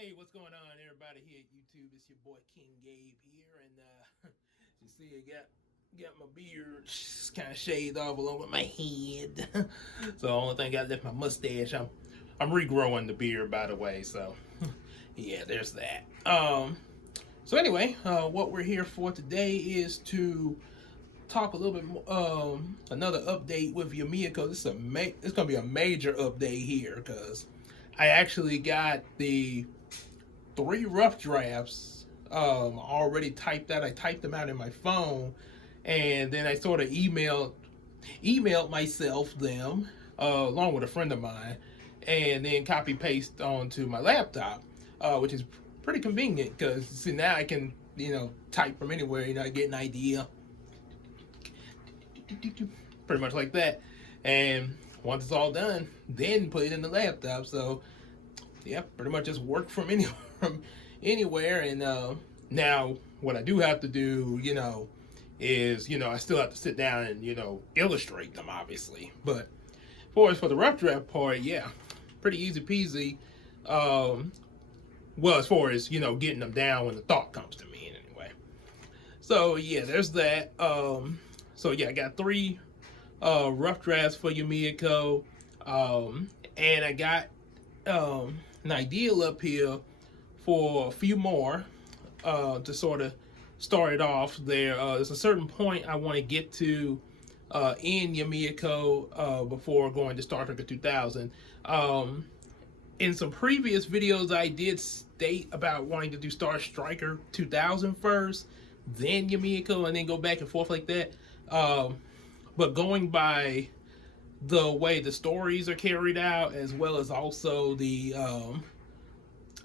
Hey, what's going on, everybody here at YouTube? It's your boy King Gabe here, and you see, I got my beard kind of shaved off along with my head. So the only thing I left my mustache. I'm regrowing the beard, by the way. So yeah, there's that. So anyway, what we're here for today is to talk a little bit more. Another update with Yumeko. It's gonna be a major update here because I actually got the 3 rough drafts already typed out. I typed them out in my phone, and then I sort of emailed myself them along with a friend of mine, and then copy paste onto my laptop, which is pretty convenient because see now I can type from anywhere. I get an idea, pretty much like that, and once it's all done, then put it in the laptop. So yeah, pretty much just work from anywhere. And now what I do have to do, is I still have to sit down and illustrate them, obviously. But for the rough draft part, yeah, pretty easy peasy. Well, as far as getting them down when the thought comes to me, anyway. So yeah, there's that. So yeah, I got 3 rough drafts for Yumeko, and I got an ideal up here for a few more to sort of start it off there. There's a certain point I want to get to in Yumeko before going to Star Trek 2000. In some previous videos, I did state about wanting to do Star Striker 2000 first, then Yumeko, and then go back and forth like that. But going by the way the stories are carried out, as well as also the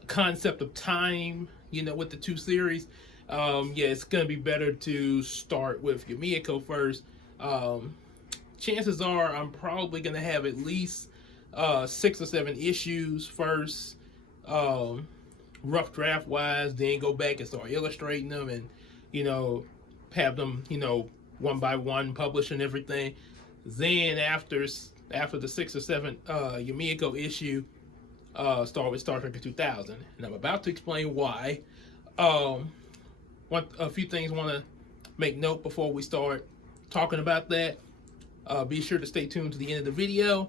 concept of time, with the 2 series, yeah, it's gonna be better to start with Yumeko first. Chances are I'm probably gonna have at least 6 or 7 issues first, rough draft wise, then go back and start illustrating them, and have them one by one publish and everything. Then after the 6 or 7 Yumeko issue, start with Star Trek 2000, and I'm about to explain why. A few things want to make note before we start talking about that. Be sure to stay tuned to the end of the video.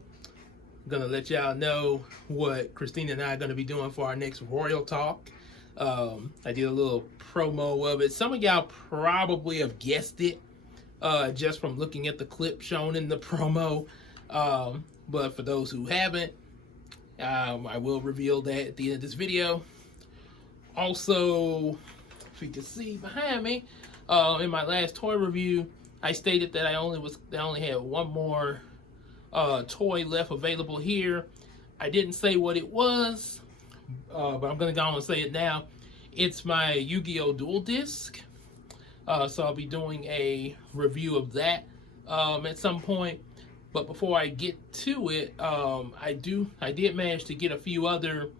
I'm gonna let y'all know what Christina and I are gonna be doing for our next Royal Talk. I did a little promo of it. Some of y'all probably have guessed it just from looking at the clip shown in the promo. But for those who haven't, I will reveal that at the end of this video. Also, if you can see behind me, in my last toy review, I stated that I only had one more toy left available here. I didn't say what it was, but I'm gonna go on and say it now. It's my Yu-Gi-Oh! Dual Disc. So I'll be doing a review of that at some point. But before I get to it, I did manage to get a few other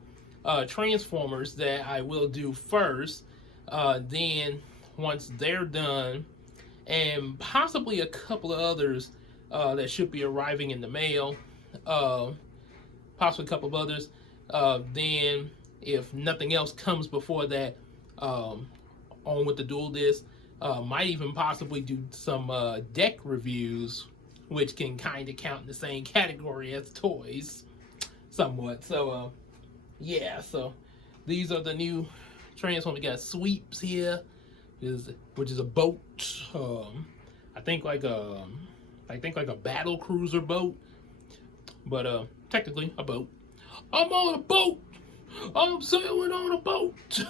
Transformers that I will do first. Then once they're done, and possibly a couple of others that should be arriving in the mail, possibly a couple of others. Then if nothing else comes before that, on with the dual disc. Might even possibly do some deck reviews, which can kind of count in the same category as toys, somewhat. So, yeah. So these are the new Transformers. We got Sweeps here, which is a boat. I think like a battle cruiser boat, but technically a boat. I'm on a boat. I'm sailing on a boat.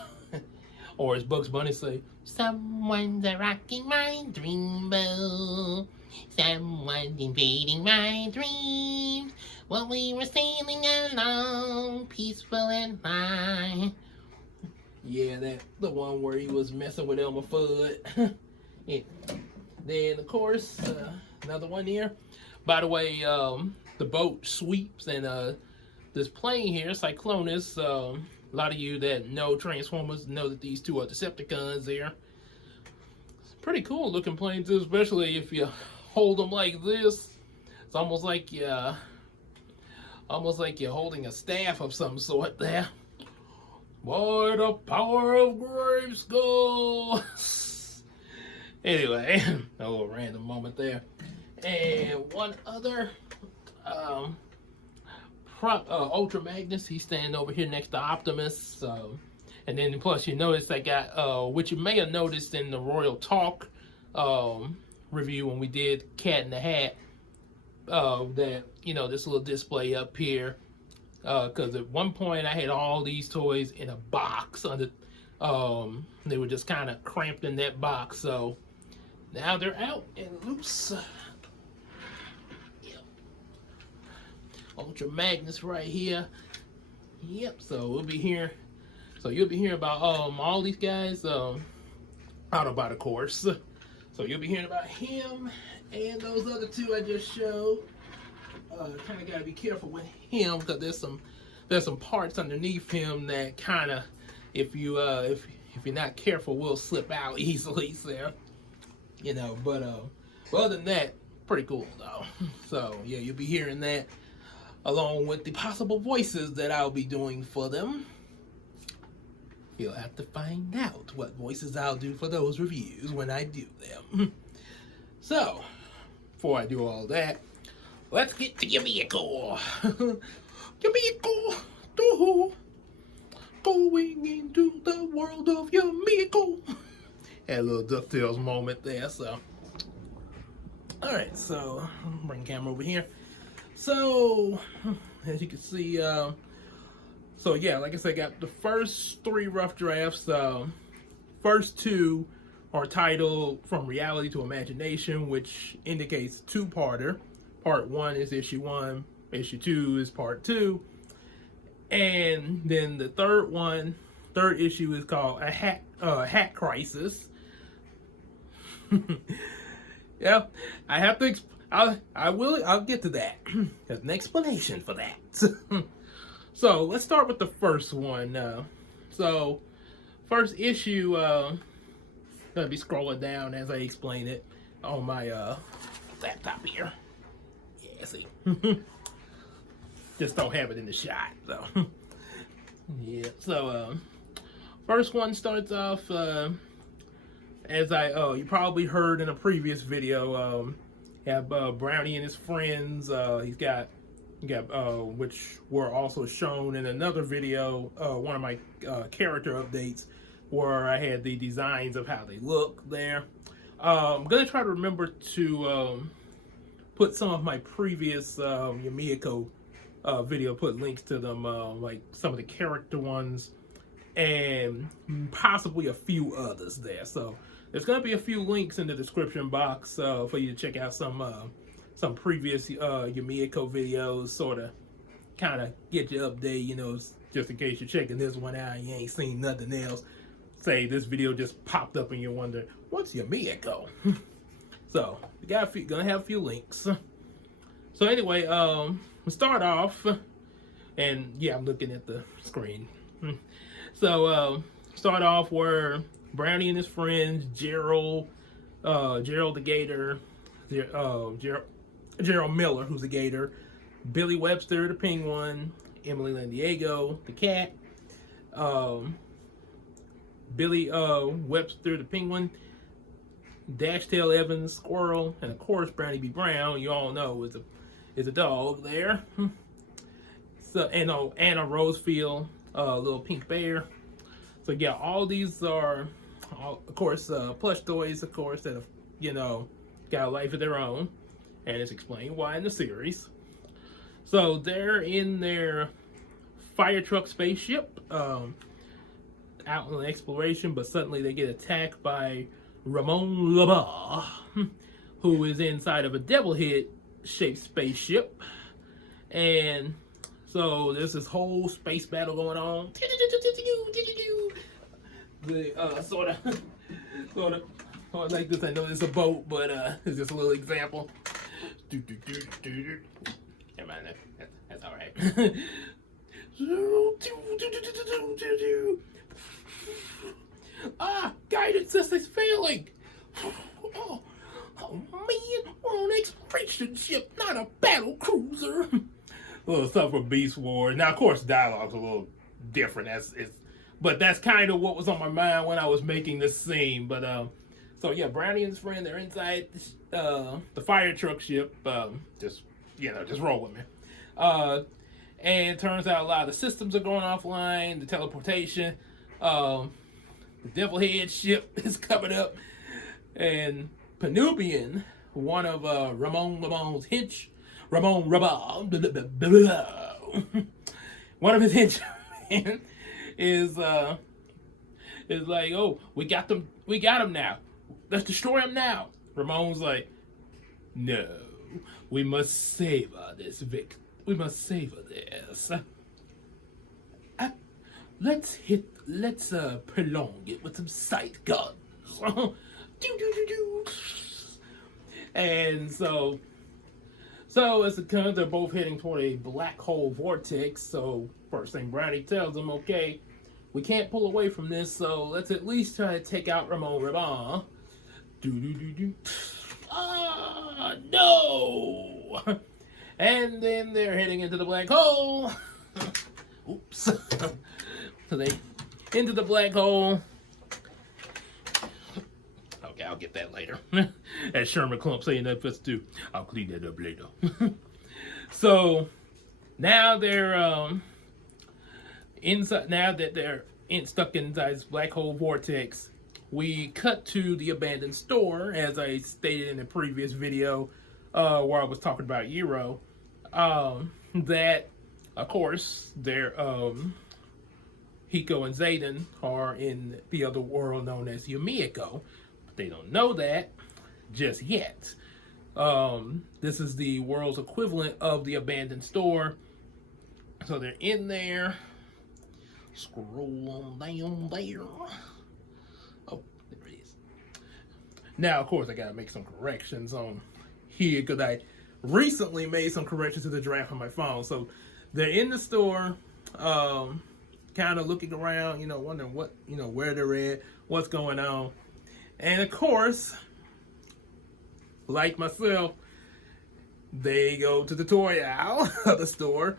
Or as Bugs Bunny say, someone's rocking my dream boat. Someone's invading my dreams. While we were sailing along, peaceful and fine. Yeah, that's the one where he was messing with Elmer Fudd. Yeah. Then, of course, another one here. By the way, the boat Sweeps, and this plane here, Cyclonus. A lot of you that know Transformers know that these 2 are Decepticons there. It's pretty cool looking planes, especially if you hold them like this. It's almost like you're holding a staff of some sort there. Boy, the power of Grayskull. Anyway, a little random moment there. And one other, Ultra Magnus, he's standing over here next to Optimus. And then plus you notice I got, which you may have noticed in the Royal Talk review when we did Cat in the Hat, that, you know, this little display up here. Because at one point I had all these toys in a box under, they were just kind of cramped in that box. So now they're out and loose. Yep. Ultra Magnus right here. Yep. So we'll be here. So you'll be hearing about all these guys. Autobot, of course. So you'll be hearing about him and those other two I just showed. Kind of gotta be careful with him because there's some parts underneath him that kind of, if you're not careful, will slip out easily. So, you know, but other than that, pretty cool though. So yeah, you'll be hearing that along with the possible voices that I'll be doing for them. You'll have to find out what voices I'll do for those reviews when I do them. So, before I do all that, let's get to Yumeko. Yumeko. Going into the world of Yumeko. Had a little DuckTales moment there, so. Alright, so, bring the camera over here. So, as you can see, so yeah, like I said, I got the first 3 rough drafts. First 2 are titled From Reality to Imagination, which indicates 2-parter. Part 1 is issue 1, issue 2 is part 2. And then the third issue is called a Hat Crisis. Yeah, I have to, I'll get to that. There's an explanation for that. So let's start with the first one. So first issue, gonna be scrolling down as I explain it on my laptop here. Yeah, see. Just don't have it in the shot, so. Yeah, so first one starts off as you probably heard in a previous video, have Brownie and his friends. He's got which were also shown in another video, one of my character updates, where I had the designs of how they look there. I'm gonna try to remember to put some of my previous Yumeko video, put links to them, like some of the character ones, and possibly a few others there. So there's gonna be a few links in the description box for you to check out some previous Yumeko videos, sort of kind of get you update, you know, just in case you're checking this one out and you ain't seen nothing else. Say this video just popped up and you wonder, what's Yumeko? So we gonna have a few links. So anyway, we start off, and yeah, I'm looking at the screen. So start off where Brownie and his friends, Gerald the Gator, Gerald Miller, who's a gator, Billy Webster, the penguin, Emily Lynn Diego, the cat, Billy Webster, the penguin, Dashtail Evans, squirrel, and of course Brownie B. Brown, you all know, is a dog there. So, and Anna Rosefield, little pink bear. So yeah, all these are, of course, plush toys, of course, that have, you know, got a life of their own, and it's explained why in the series. So they're in their fire truck spaceship, out on exploration, but suddenly they get attacked by Ramon Labar, who is inside of a devil head shaped spaceship. And so there's this whole space battle going on. The sort of like this. I know it's a boat, but it's just a little example. Never mind, that's all right. Guidance system's failing. Oh man, we're on an exploration ship, not a battle cruiser. A little stuff from Beast Wars. Now, of course, dialogue's a little different. As it's But that's kind of what was on my mind when I was making this scene. But so yeah, Brownie and his friend, they're inside the fire truck ship. Just roll with me. And it turns out a lot of the systems are going offline. The teleportation, the Devil Head ship is coming up, and Penubian, one of Ramon's one of his henchmen is like, oh, we got him now. Let's destroy him now. Ramon's like, no, we must savor this, Vic. We must savor this. Let's prolong it with some sight guns. And so as it comes, they're both heading toward a black hole vortex. So first thing Brownie tells them, okay, we can't pull away from this, so let's at least try to take out Ramon. Ah, no! And then they're heading into the black hole. Oops. So they into the black hole. Okay, I'll get that later. As Sherman Clump saying that, let's do. I'll clean that up later. So now they're inside. Now that they're stuck inside this black hole vortex, we cut to the abandoned store, as I stated in the previous video, where I was talking about Euro. That, of course, they're Hiko and Zayden are in the other world known as Yumeko. But they don't know that just yet. This is the world's equivalent of the abandoned store. So they're in there. Scroll on down there. Oh, there it is. Now, of course, I gotta make some corrections on here because I recently made some corrections to the draft on my phone. So they're in the store, kind of looking around, wondering what, where they're at, what's going on. And of course, like myself, they go to the toy aisle of the store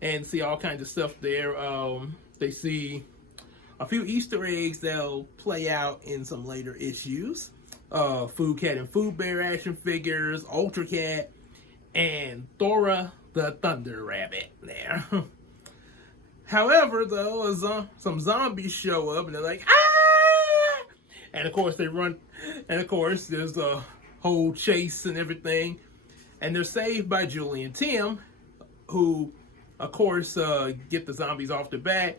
and see all kinds of stuff there. They see a few Easter eggs that'll play out in some later issues. Food Cat and Food Bear action figures, Ultra Cat, and Thora the Thunder Rabbit there. However, though, some zombies show up and they're like, ah! And of course they run, and of course there's a whole chase and everything. And they're saved by Julie and Tim, who, of course, get the zombies off their back.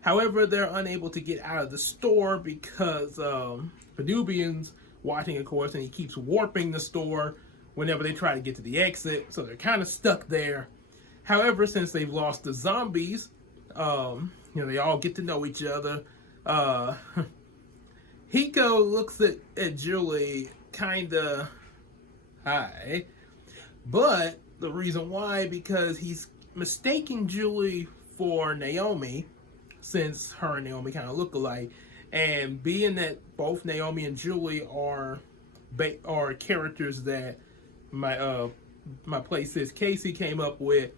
However, they're unable to get out of the store because Penubian's watching, of course, and he keeps warping the store whenever they try to get to the exit. So they're kind of stuck there. However, since they've lost the zombies, they all get to know each other. Hiko looks at Julie kind of high. But the reason why, because he's mistaking Julie for Naomi, since her and Naomi kind of look alike, and being that both Naomi and Julie are characters that my play sis Casey came up with.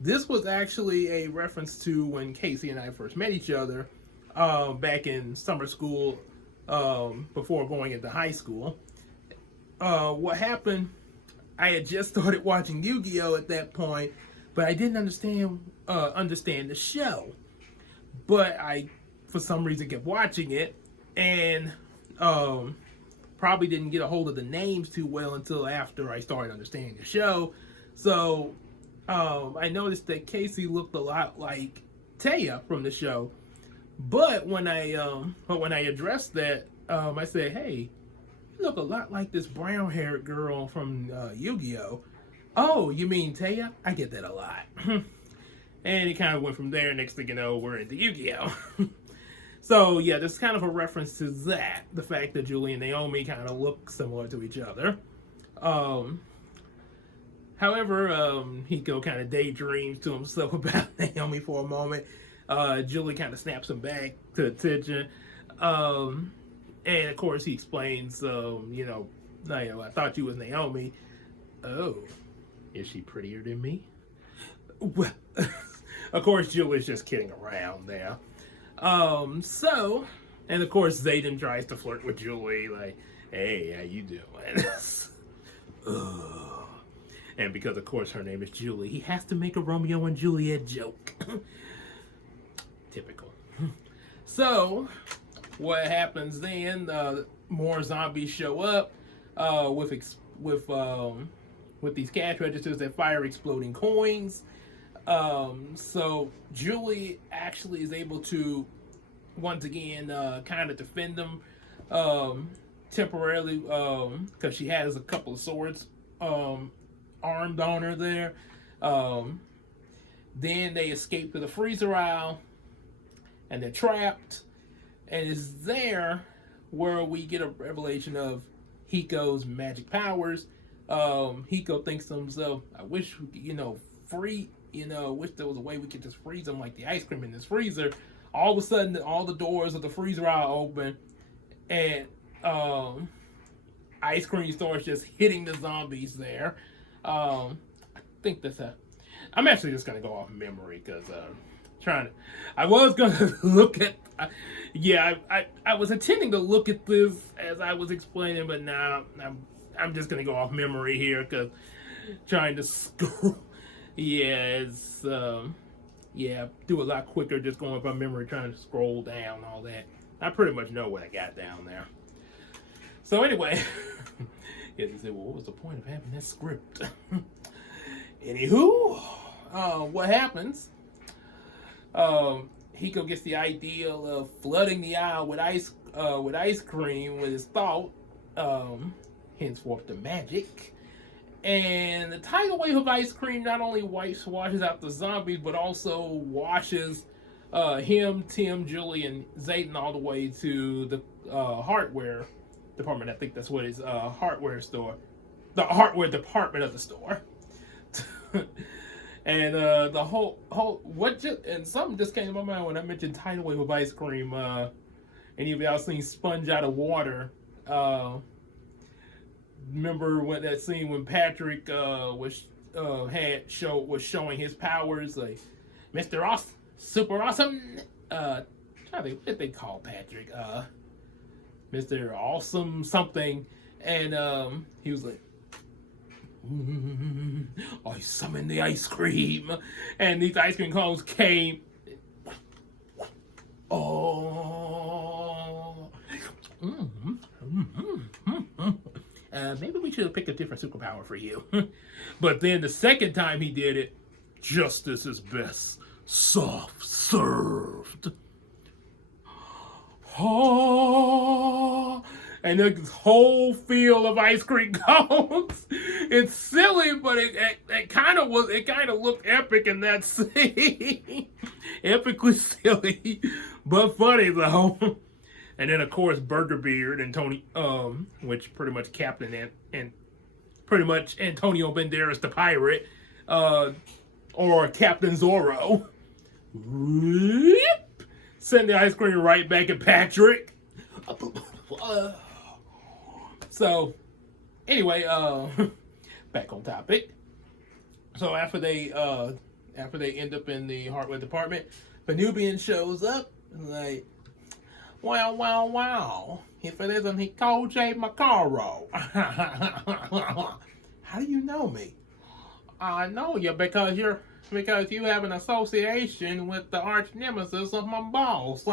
This was actually a reference to when Casey and I first met each other back in summer school before going into high school. What happened, I had just started watching Yu-Gi-Oh! At that point, but I didn't understand the show. But I, for some reason, kept watching it, and probably didn't get a hold of the names too well until after I started understanding the show. So I noticed that Casey looked a lot like Taya from the show. But when I addressed that, I said, "Hey, you look a lot like this brown-haired girl from Yu-Gi-Oh!" "Oh, you mean Taya?" I get that a lot. And it kind of went from there. Next thing you know, we're into Yu-Gi-Oh! So, yeah, this is kind of a reference to that. The fact that Julie and Naomi kind of look similar to each other. However, Hiko kind of daydreams to himself about Naomi for a moment. Julie kind of snaps him back to attention. And, of course, he explains, I thought you was Naomi. Oh, is she prettier than me? Well, of course, Julie's just kidding around there. So, and of course Zayden tries to flirt with Julie, like, hey, how you doing? Ugh. And because of course her name is Julie, he has to make a Romeo and Juliet joke. Typical. So, what happens then? More zombies show up with these cash registers that fire exploding coins. So Julie actually is able to once again kind of defend them temporarily because she has a couple of swords armed on her there. Then they escape to the freezer aisle and they're trapped. And it's there where we get a revelation of Hiko's magic powers. Hiko thinks to himself, I wish we could, wish there was a way we could just freeze them like the ice cream in this freezer. All of a sudden, all the doors of the freezer are open, and ice cream stores just hitting the zombies there. I think I'm actually just gonna go off memory because I was gonna look at. I was intending to look at this as I was explaining, but now I'm just gonna go off memory here because trying to scroll. It's do a lot quicker just going by memory, trying to scroll down all that. I pretty much know what I got down there. So anyway, yes, he said, well, what was the point of having that script? Anywho, what happens? Hiko gets the idea of flooding the aisle with ice cream with his thought, henceforth the magic. And the tidal wave of ice cream not only washes out the zombies, but also washes him, Tim, Julie, and Zayden all the way to the hardware department. I think that's what his hardware store, the hardware department of the store. And the whole and something just came to my mind when I mentioned tidal wave of ice cream. Any of y'all seen Sponge Out of Water? Remember when that scene when Patrick was showing his powers, like Mr. Super Awesome. Trying to think, what did they call Patrick? Mr. Awesome something, and he was like, I summoned the ice cream, and these ice cream cones came. Oh. Maybe we should have picked a different superpower for you. But then the second time he did it, justice is best soft served. Oh, and this whole field of ice cream cones. It's silly, but it kind of looked epic in that scene. Epically silly, but funny though. And then of course Burger Beard and Tony, which pretty much Captain and pretty much Antonio Banderas the pirate, or Captain Zorro, send the ice cream right back at Patrick. So anyway, back on topic. So after they end up in the hardware department, Penubian shows up and like, wow. If it isn't Hikoji Makaro. How do you know me? I know you because you have an association with the arch nemesis of my boss.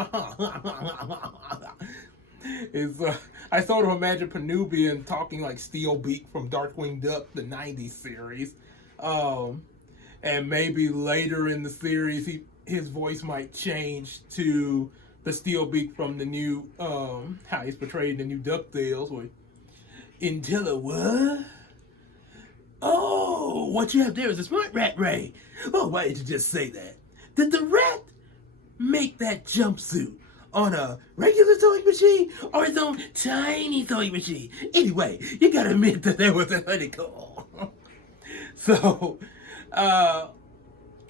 I sort of imagine Penubian talking like Steelbeak from Darkwing Duck, the 90s series. And maybe later in the series, his voice might change to the Steelbeak from the new, how he's portrayed in the new DuckTales. Where, Intella, what? Oh, what you have there is a smart rat ray. Oh, why did you just say that? Did the rat make that jumpsuit on a regular sewing machine or his own tiny sewing machine? Anyway, you gotta admit that there was a honeycomb. So,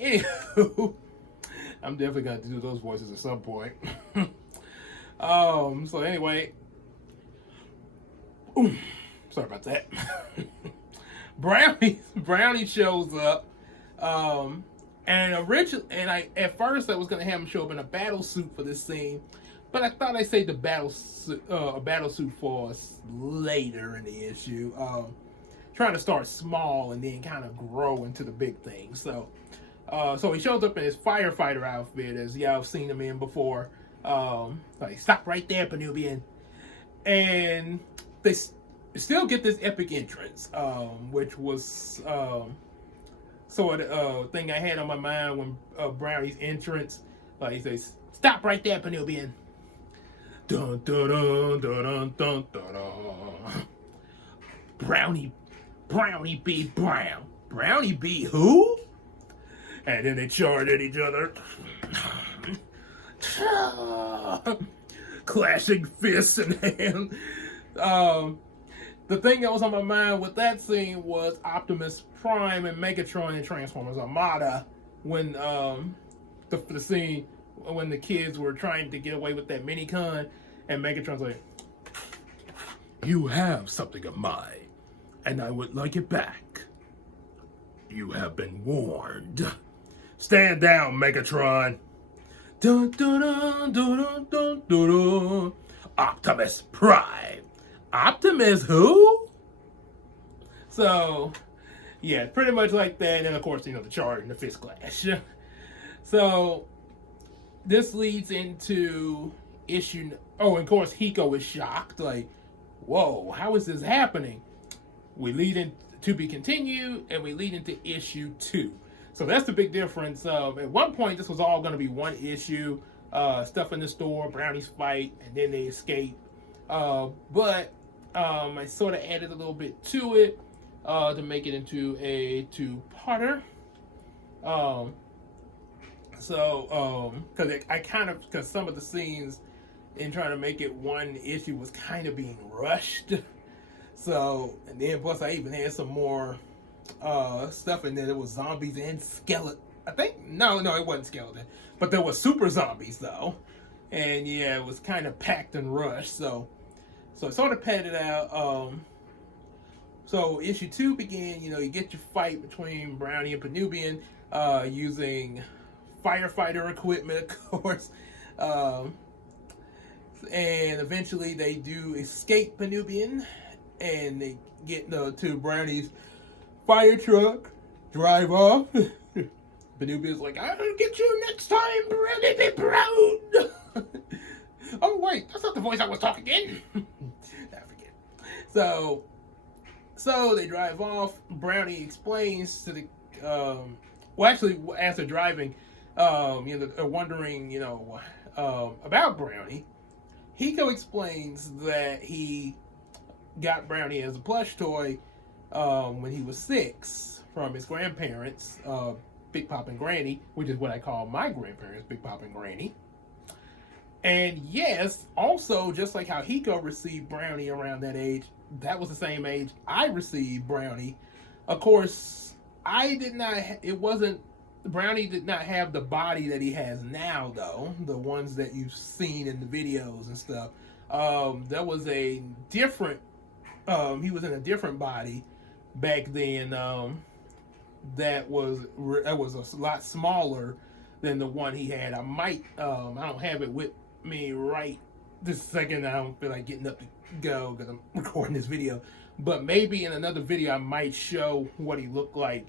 anywho, I'm definitely gonna do those voices at some point. So anyway, sorry about that. Brownie shows up, And originally, at first I was gonna have him show up in a battle suit for this scene, but I thought I'd save the a battle suit for later in the issue. Trying to start small and then kind of grow into the big thing. So he shows up in his firefighter outfit, as y'all have seen him in before. Like, stop right there, Penubian. And they still get this epic entrance, which was sort of thing I had on my mind when Brownie's entrance. Like, he says, stop right there, Penubian. Dun, dun, dun, dun, dun, dun, dun, dun. Brownie B. Brown. Brownie B. who? And then they charge at each other. Clashing fists in hand. The thing that was on my mind with that scene was Optimus Prime and Megatron and Transformers Armada when the scene when the kids were trying to get away with that mini-con and Megatron's like, you have something of mine and I would like it back. You have been warned. Stand down, Megatron. Dun, dun, dun, dun, dun, dun, dun, dun. Optimus Prime. Optimus who? So, yeah, pretty much like that. And of course, the charge and the fist clash. So, this leads into issue. Oh, and of course, Hiko is shocked. Like, whoa, how is this happening? We lead in to be continued, and we lead into issue 2. So that's the big difference. At one point, this was all going to be one issue. Stuff in the store, Brownies fight, and then they escape. But I sort of added a little bit to it to make it into a 2-parter. Because some of the scenes in trying to make it one issue was kind of being rushed. So, and then plus I even had some more stuff in there. There was zombies and skeleton. I think no, it wasn't skeleton, but there was super zombies though, and yeah, it was kind of packed and rushed. So I sort of padded out. So issue 2 began. You get your fight between Brownie and Penubian using firefighter equipment, of course, and eventually they do escape Penubian, and they get to Brownie's fire truck, drive off. Penubian's like, I'll get you next time, Brownie be proud. Oh wait, that's not the voice I was talking in. I forget. So they drive off. Brownie explains to the actually as they're driving, they're wondering, about Brownie. Hiko explains that he got Brownie as a plush toy when he was 6 from his grandparents, Big Pop and Granny, which is what I call my grandparents, Big Pop and Granny. And yes, also, just like how Hiko received Brownie around that age, that was the same age I received Brownie. Of course, Brownie did not have the body that he has now, though. The ones that you've seen in the videos and stuff. That was a different, he was in a different body back then. That was a lot smaller than the one he had. I don't have it with me right this second. I don't feel like getting up to go because I'm recording this video. But maybe in another video I might show what he looked like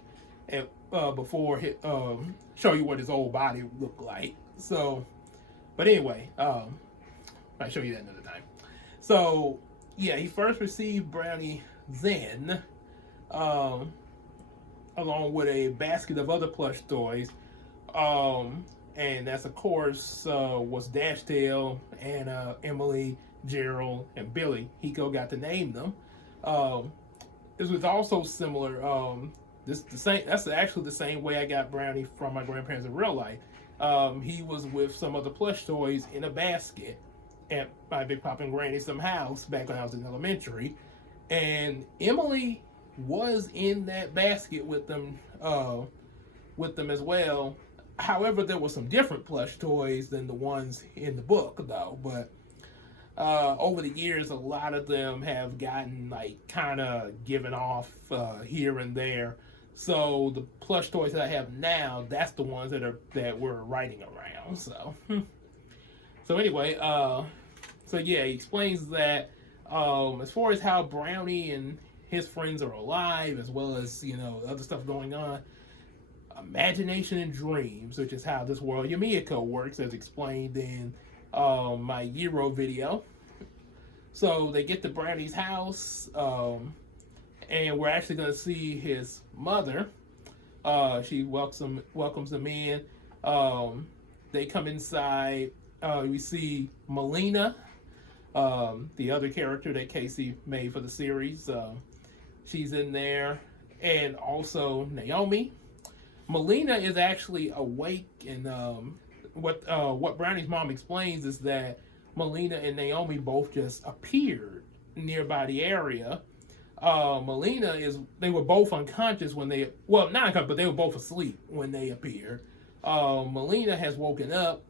before show you what his old body looked like. So, but anyway, I'll show you that another time. So, yeah, he first received Brownie then, along with a basket of other plush toys. And that's, of course, was Dashtail, Anna, Emily, Gerald, and Billy. Hiko got to name them. This was also similar. That's actually the same way I got Brownie from my grandparents in real life. He was with some other plush toys in a basket at my Big Pop and Granny's house back when I was in elementary. And Emily was in that basket with them as well. However, there were some different plush toys than the ones in the book, though. But over the years, a lot of them have gotten kind of given off here and there. So the plush toys that I have now, that's the ones that we're riding around. So anyway, so yeah, he explains that as far as how Brownie and his friends are alive, as well as other stuff going on, imagination and dreams, which is how this world Yumeko works, as explained in my Euro video. So they get to Brownie's house, and we're actually going to see his mother. She welcomes them in. They come inside. We see Melina, the other character that Casey made for the series. She's in there, and also Naomi. Melina is actually awake, and what Brownie's mom explains is that Melina and Naomi both just appeared nearby the area. Melina they were both unconscious when they, well, not unconscious, but they were both asleep when they appeared. Melina has woken up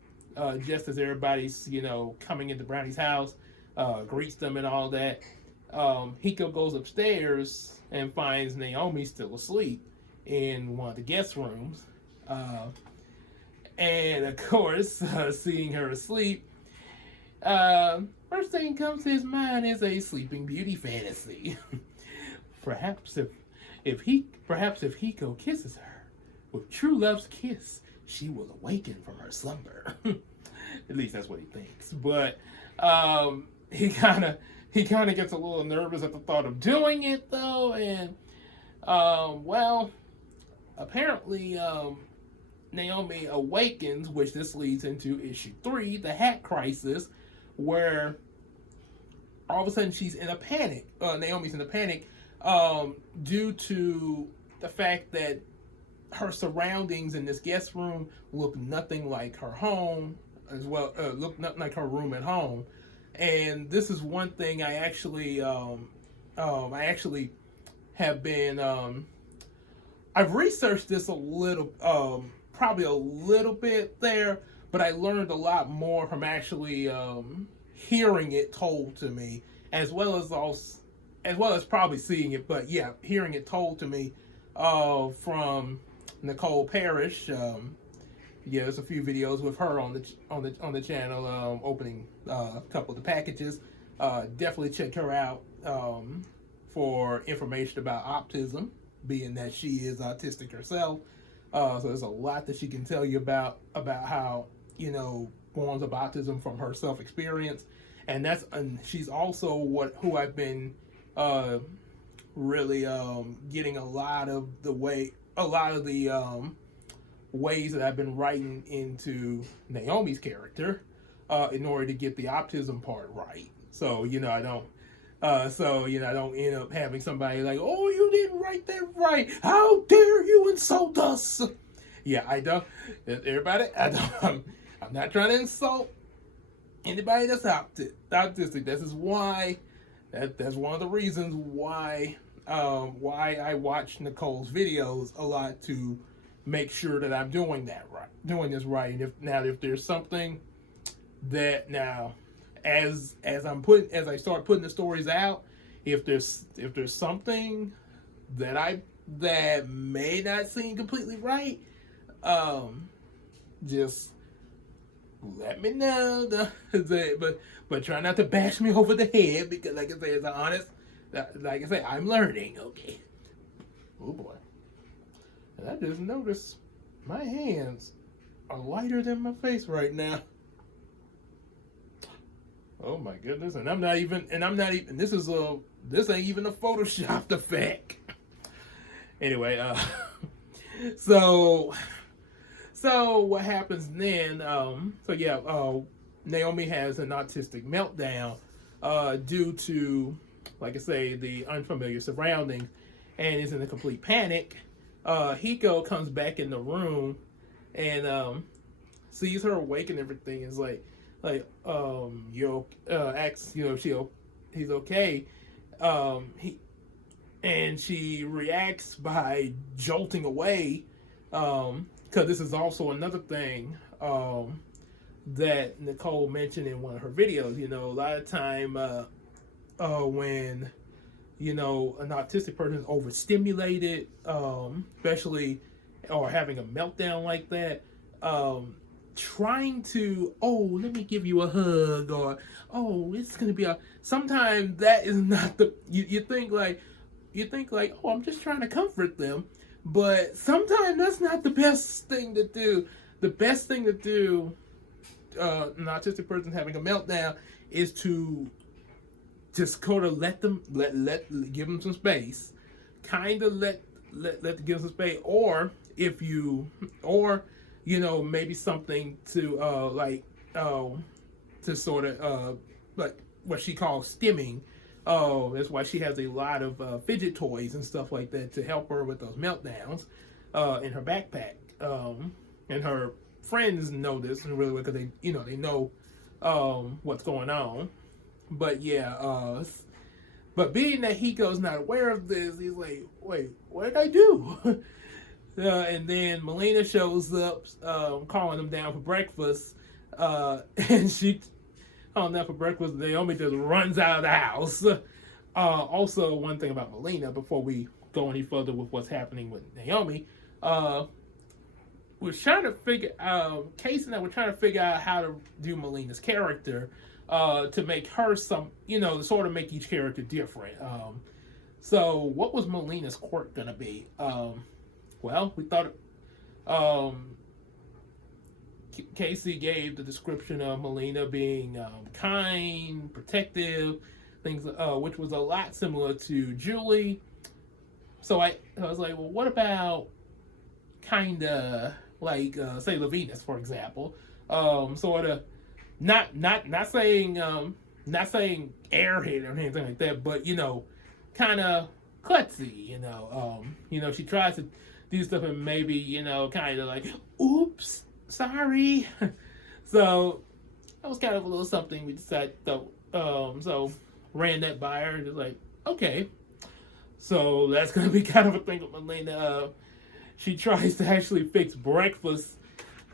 just as everybody's, coming into Brownie's house, greets them and all that. Hiko goes upstairs and finds Naomi still asleep in one of the guest rooms. And of course, seeing her asleep, first thing comes to his mind is a Sleeping Beauty fantasy. Perhaps if Hiko kisses her with true love's kiss, she will awaken from her slumber. At least that's what he thinks. But he kind of gets a little nervous at the thought of doing it, though. And well, apparently Naomi awakens, which this leads into issue 3, the Hat Crisis, where all of a sudden she's in a panic. Naomi's in a panic due to the fact that her surroundings in this guest room look nothing like her home, as well. Look nothing like her room at home, and this is one thing I actually have been. I've researched this a little, probably a little bit there, but I learned a lot more from actually hearing it told to me, as well as probably seeing it. But yeah, hearing it told to me from Nicole Parrish. Yeah, there's a few videos with her on the channel, opening a couple of the packages. Definitely check her out for information about autism, being that she is autistic herself. So there's a lot that she can tell you about how forms of autism from her self experience, and she's also who I've been really getting a lot of the ways that I've been writing into Naomi's character in order to get the autism part right. So I don't end up having somebody like, oh, you didn't write that right. How dare you insult us? Yeah, I don't. Everybody, I'm not trying to insult anybody that's autistic. This is why. That's one of the reasons why I watch Nicole's videos a lot, to make sure that I'm doing this right. And if there's something that as I start putting the stories out, if there's something that may not seem completely right, just let me know. But try not to bash me over the head, because like I say, I'm learning. Okay. Oh boy. And I just noticed my hands are lighter than my face right now. Oh my goodness. And I'm not even this ain't even a photoshopped effect. Anyway, so what happens then, Naomi has an autistic meltdown due to, like I say, the unfamiliar surroundings, and is in a complete panic. Hiko comes back in the room and sees her awake and everything. Is asks he's okay. And she reacts by jolting away, because this is also another thing that Nicole mentioned in one of her videos. A lot of time when an autistic person is overstimulated, especially or having a meltdown like that, trying to, oh, let me give you a hug, or oh, it's gonna be a. Sometimes that is not the. You think like, oh, I'm just trying to comfort them, but sometimes that's not the best thing to do. The best thing to do, an autistic person having a meltdown, is to just kind of give them some space, kind of give them some space, or if you, or maybe something to to sort of like what she calls stimming. Oh, that's why she has a lot of fidget toys and stuff like that to help her with those meltdowns in her backpack. And her friends know this really well because they know what's going on. But yeah, but being that Hiko's not aware of this, he's like, wait, what did I do? And then Melina shows up, calling them down for breakfast, and she calling them for breakfast. Naomi just runs out of the house. Also, one thing about Melina, before we go any further with what's happening with Naomi, we're trying to figure out, Casey and I were trying to figure out how to do Melina's character, to make her to sort of make each character different. So what was Melina's quirk gonna be? Well, we thought Casey gave the description of Melina being kind, protective, things, which was a lot similar to Julie. So I was like, well, what about kind of like say Levinus, for example, sort of not saying airhead or anything like that, but kind of klutzy. She tries to do stuff and maybe kind of like, oops, sorry. So that was kind of a little something we decided. So ran that by her and just like, okay. So that's gonna be kind of a thing with Melina. She tries to actually fix breakfast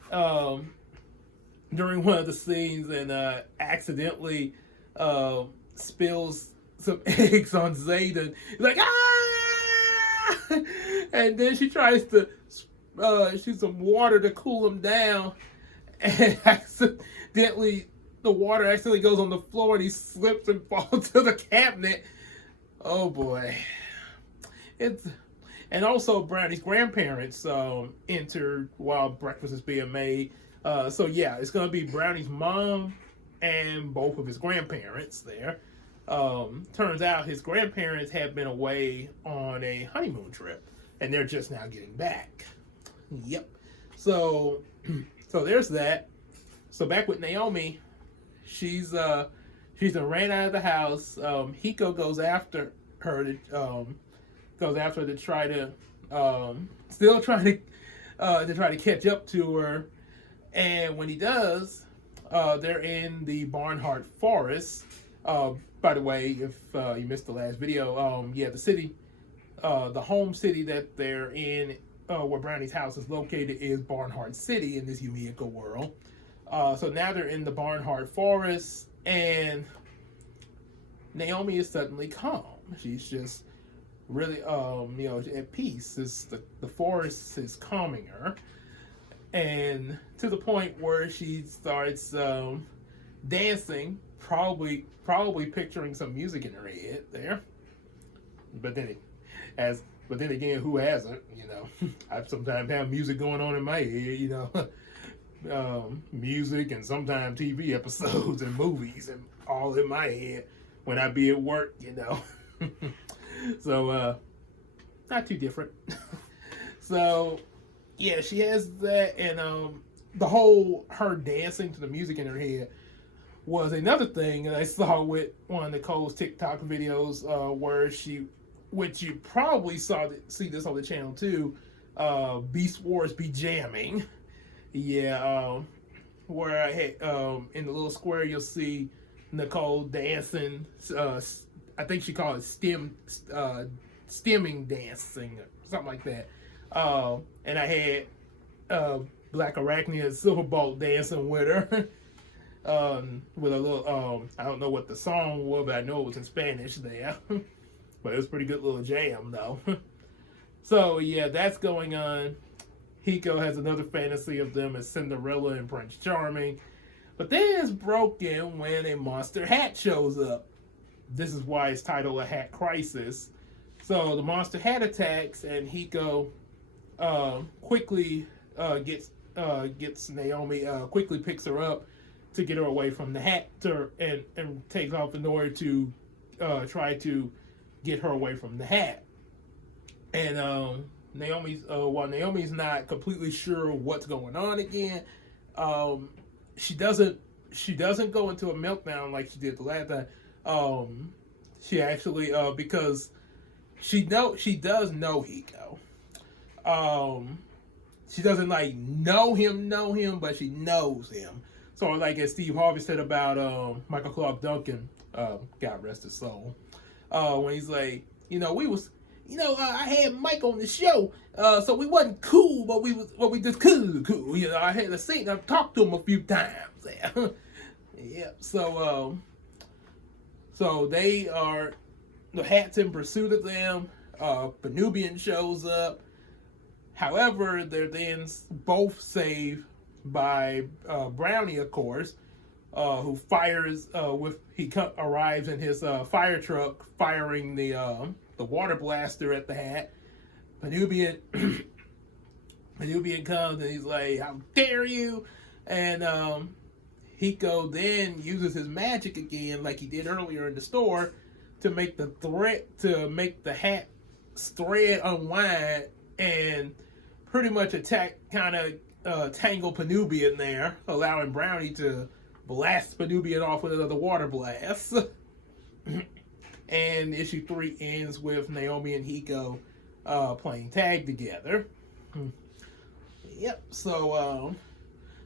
during one of the scenes and accidentally spills some eggs on Zayden. Like, ah! And then she tries to shoot some water to cool him down, and accidentally the water accidentally goes on the floor and he slips and falls to the cabinet. Oh boy. And also Brownie's grandparents enter while breakfast is being made. So yeah, it's gonna be Brownie's mom and both of his grandparents there. Turns out his grandparents have been away on a honeymoon trip, and they're just now getting back. Yep. So there's that. So back with Naomi, she's ran out of the house. Hiko goes after her to try to still trying to try to catch up to her. And when he does, they're in the Barnhart Forest. By the way, if you missed the last video, the city, the home city that they're in, where Brownie's house is located, is Barnhart City in this Yumeko world. So now they're in the Barnhart Forest, and Naomi is suddenly calm. She's just really, at peace. The forest is calming her, and to the point where she starts dancing, probably picturing some music in her head there. But then again, who hasn't? I sometimes have music going on in my head. Music and sometimes TV episodes and movies and all in my head when I be at work. So not too different. So yeah, she has that, and the whole her dancing to the music in her head was another thing that I saw with one of Nicole's TikTok videos, where which you probably see this on the channel too, Beast Wars be jamming. Yeah, where I had in the little square you'll see Nicole dancing. I think she called it stemming dancing or something like that. And I had Black Arachnia Silverbolt dancing with her. With a little I don't know what the song was, but I know it was in Spanish there. But it was a pretty good little jam, though. So, yeah, that's going on. Hiko has another fantasy of them as Cinderella and Prince Charming. But then it's broken when a monster hat shows up. This is why it's titled A Hat Crisis. So the monster hat attacks, and Hiko quickly gets Naomi, quickly picks her up to get her away from the hat and takes off in order to try to get her away from the hat. And while Naomi's not completely sure what's going on again, she doesn't go into a meltdown like she did the last time. She actually because she does know Hiko. She doesn't like know him, but she knows him. So like as Steve Harvey said about Michael Clark Duncan, God rest his soul, when he's like, I had Mike on the show, so we wasn't cool, but we just cool. I had to see, I've talked to him a few times. Yeah. So they are, the hat's in pursuit of them. Penubian shows up. However, they're then both saved by Brownie, of course, who fires he arrives in his fire truck, firing the water blaster at the hat. Penubian comes and he's like, "How dare you!" And Hiko then uses his magic again, like he did earlier in the store, to make the hat thread unwind and pretty much attack, kind of tangle Penubian there, allowing Brownie to blast Penubian off with another water blast. And issue 3 ends with Naomi and Hiko playing tag together. Yep. So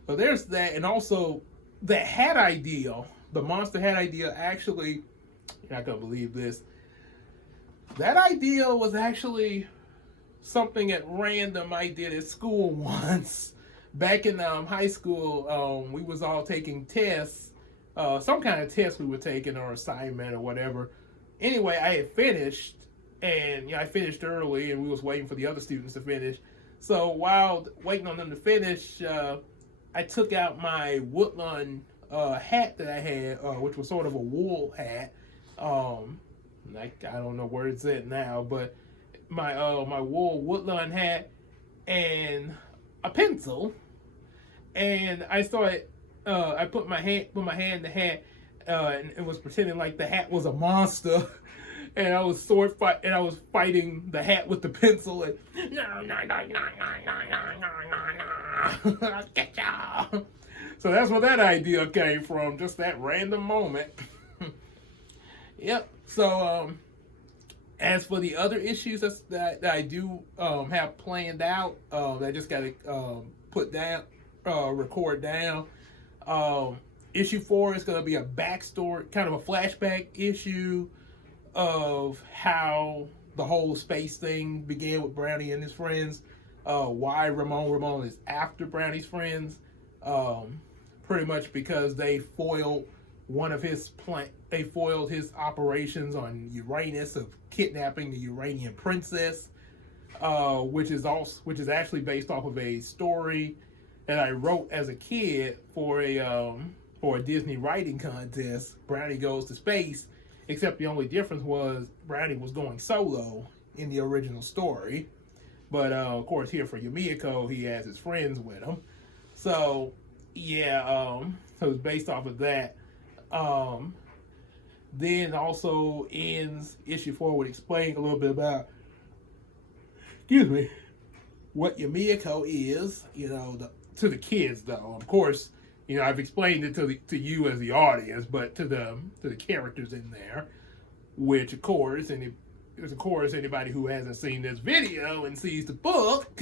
there's that, and also the hat idea, the monster hat idea. Actually, you're not gonna believe this. That idea was actually something at random I did at school once. Back in high school, we was all taking tests, some kind of test we were taking or assignment or whatever. Anyway, I had finished, and I finished early, and we was waiting for the other students to finish. So while waiting on them to finish, I took out my Woodlawn hat that I had, which was sort of a wool hat. I don't know where it's at now, but my wool Woodlawn hat and a pencil, and I started. I put my hand in the hat, and was pretending like the hat was a monster, and I was fighting the hat with the pencil, and no, I'll get y'all. So that's where that idea came from, just that random moment. Yep. So as for the other issues that I do have planned out, that I just got to record down. Issue 4 is going to be a backstory, kind of a flashback issue of how the whole space thing began with Brownie and his friends. Why Ramon is after Brownie's friends. Pretty much because they foiled they foiled his operations on Uranus of kidnapping the Uranian princess, which is actually based off of a story that I wrote as a kid for a Disney writing contest. Brownie goes to space, except the only difference was Brownie was going solo in the original story. But of course, here for Yumeko, he has his friends with him. So yeah, so it's based off of that. Then also ends issue 4 with explaining a little bit about, what Yumeko is, to the kids though. Of course, I've explained it to you as the audience, but to the characters in there, which of course, anybody who hasn't seen this video and sees the book,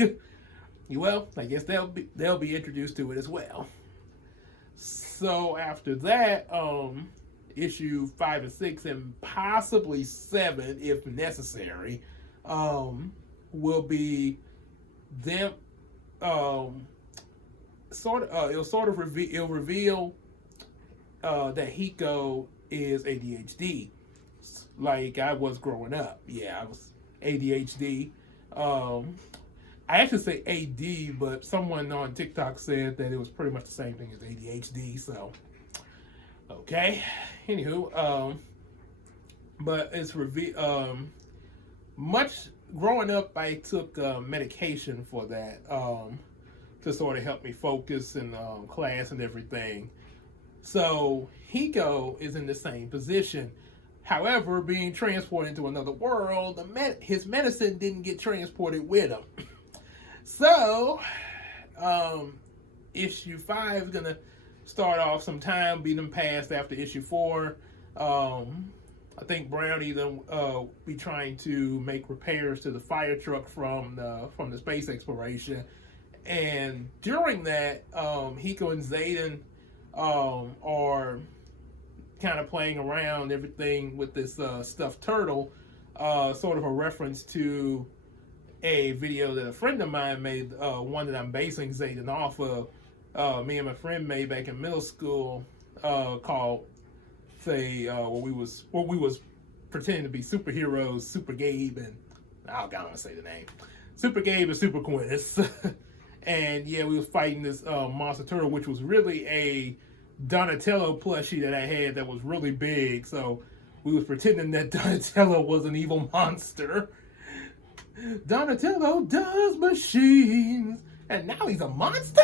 well, I guess they'll be introduced to it as well. So after that, issue 5 and 6 and possibly 7, if necessary, will be them. It'll reveal that Hiko is ADHD. like I was growing up. Yeah, I was ADHD. I actually say AD, but someone on TikTok said that it was pretty much the same thing as ADHD. So, okay. Anywho, but it's much growing up. I took medication for that to sort of help me focus in class and everything. So Hiko is in the same position. However, being transported into another world, his medicine didn't get transported with him. So, issue 5 is gonna start off sometime, be them passed after issue 4. I think Brownie then be trying to make repairs to the fire truck from the space exploration, and during that, Hiko and Zayden are kind of playing around everything with this stuffed turtle, sort of a reference to a video that a friend of mine made, one that I'm basing Zayden off of. Me and my friend made back in middle school, called what we was pretending to be superheroes, Super Gabe and I don't want to say the name, Super Gabe and Super Quintus, and yeah, we was fighting this monster turtle, which was really a Donatello plushie that I had that was really big. So we was pretending that Donatello was an evil monster. Donatello does machines, and now he's a monster.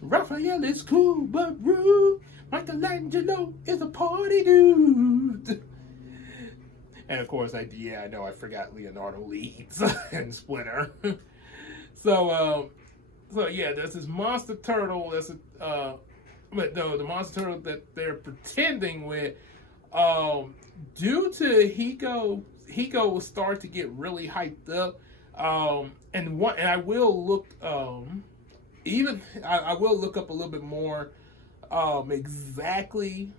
Raphael is cool but rude. Michelangelo is a party dude. And of course, I know I forgot Leonardo Leeds and Splinter. So yeah, there's this monster turtle. But no, the monster turtle that they're pretending with, due to Hiko will start to get really hyped up, and I will look I will look up a little bit more exactly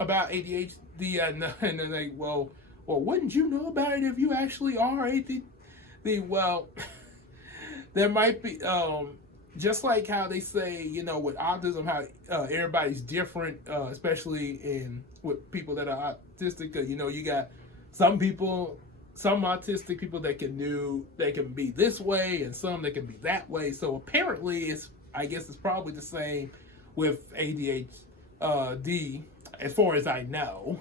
about ADHD, and then like, well, wouldn't you know about it if you actually are ADHD? Well, there might be just like how they say, with autism, how everybody's different, especially with people that are autistic. You got some autistic people that can be this way, and some that can be that way. So apparently, I guess it's probably the same with ADHD, as far as I know.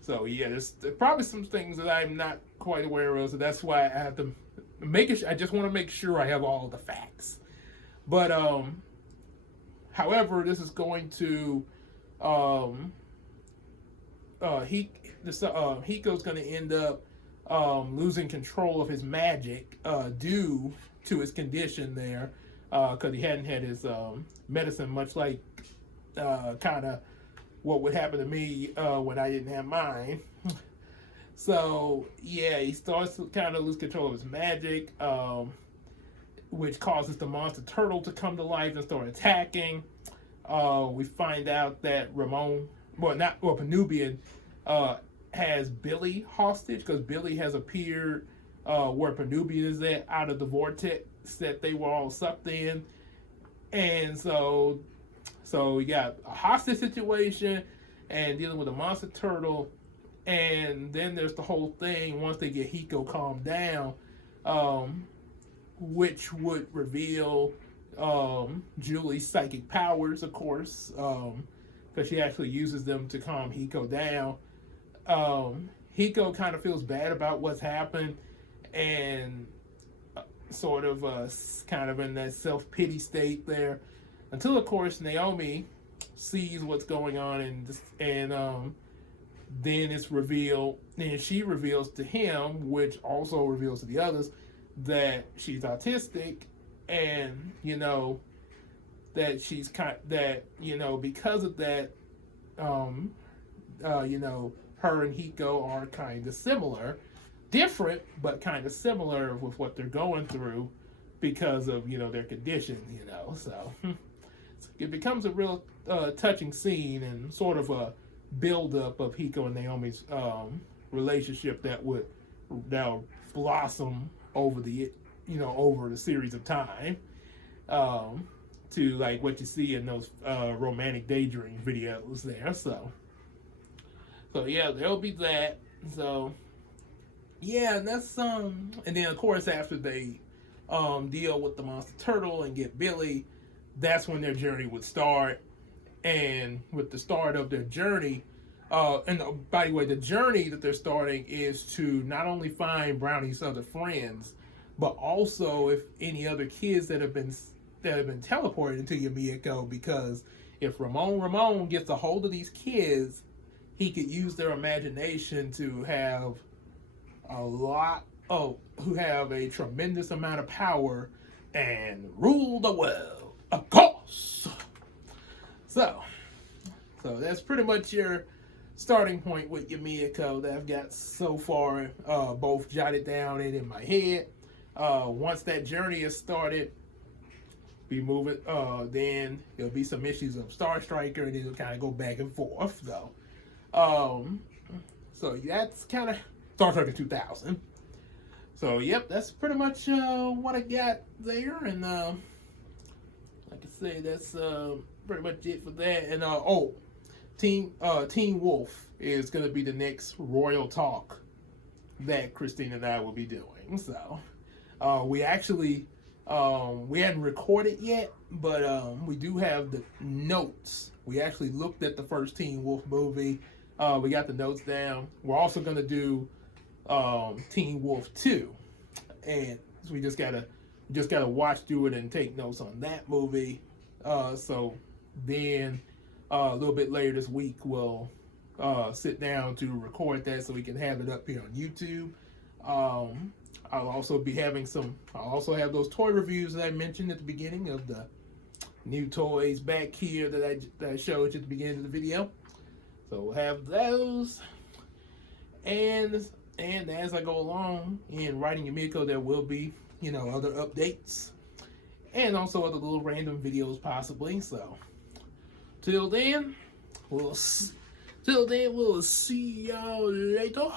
So yeah, there's probably some things that I'm not quite aware of. So that's why I have to I just want to make sure I have all the facts. But however, this is going to Hiko's going to end up losing control of his magic due to his condition there, because he hadn't had his medicine, much like kind of what would happen to me when I didn't have mine. So yeah, he starts to kind of lose control of his magic, which causes the monster turtle to come to life and start attacking. We find out that Penubian has Billy hostage, because Billy has appeared where Penubian is at, out of the vortex that they were all sucked in. And so we got a hostage situation and dealing with a monster turtle. And then there's the whole thing once they get Hiko calmed down, which would reveal Julie's psychic powers, of course, because she actually uses them to calm Hiko down. Hiko kind of feels bad about what's happened, and sort of kind of in that self-pity state there, until of course Naomi sees what's going on, and then it's revealed, and she reveals to him, which also reveals to the others, that she's autistic, and that she's because of that, her and Hiko are kind of similar, different, but kind of similar with what they're going through because of their condition. So it becomes a real touching scene, and sort of a build-up of Hiko and Naomi's relationship that'll blossom over the series of time, to like what you see in those romantic daydream videos there. So So yeah, there'll be that. So yeah, and that's and then of course after they deal with the monster turtle and get Billy, that's when their journey would start. And with the start of their journey, and by the way, the journey that they're starting is to not only find Brownie's other friends, but also if any other kids that have been teleported into Yumeko, because if Ramon gets a hold of these kids, he could use their imagination to have who have a tremendous amount of power and rule the world, of course. So that's pretty much your starting point with Yumeko that I've got so far, both jotted down and in my head. Once that journey is started, be moving. Then there'll be some issues of Star Striker, and it'll kind of go back and forth. So that's kind of Star Striker 2000. So yep, that's pretty much what I got there, and like I say, that's pretty much it for that. And Teen Wolf is going to be the next Royal Talk that Christine and I will be doing. So we actually we hadn't recorded yet, but we do have the notes. We actually looked at the first Teen Wolf movie. We got the notes down. We're also going to do Teen Wolf 2, and we just gotta watch through it and take notes on that movie. So then a little bit later this week we'll sit down to record that so we can have it up here on YouTube. I'll also have those toy reviews that I mentioned at the beginning of the new toys back here that I showed you at the beginning of the video. So we'll have those, and as I go along in writing Yumeko, there will be other updates and also other little random videos possibly. So till then we'll see y'all later.